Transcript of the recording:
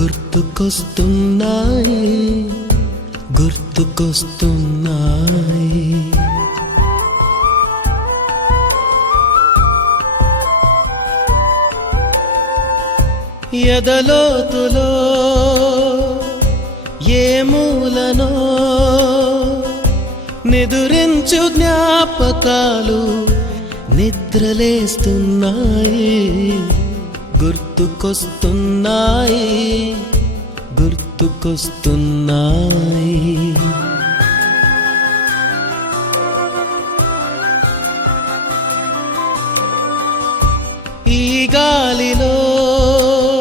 గుర్తుకొస్తున్నాయి గుర్తుకొస్తున్నాయి. ఎదలోతులో ఏ మూలనో నిదురించు జ్ఞాపకాలు నిద్రలేస్తున్నాయి గుర్తుకొస్తున్నాయి గుర్తుకొస్తున్నాయి. ఈ గాలిలో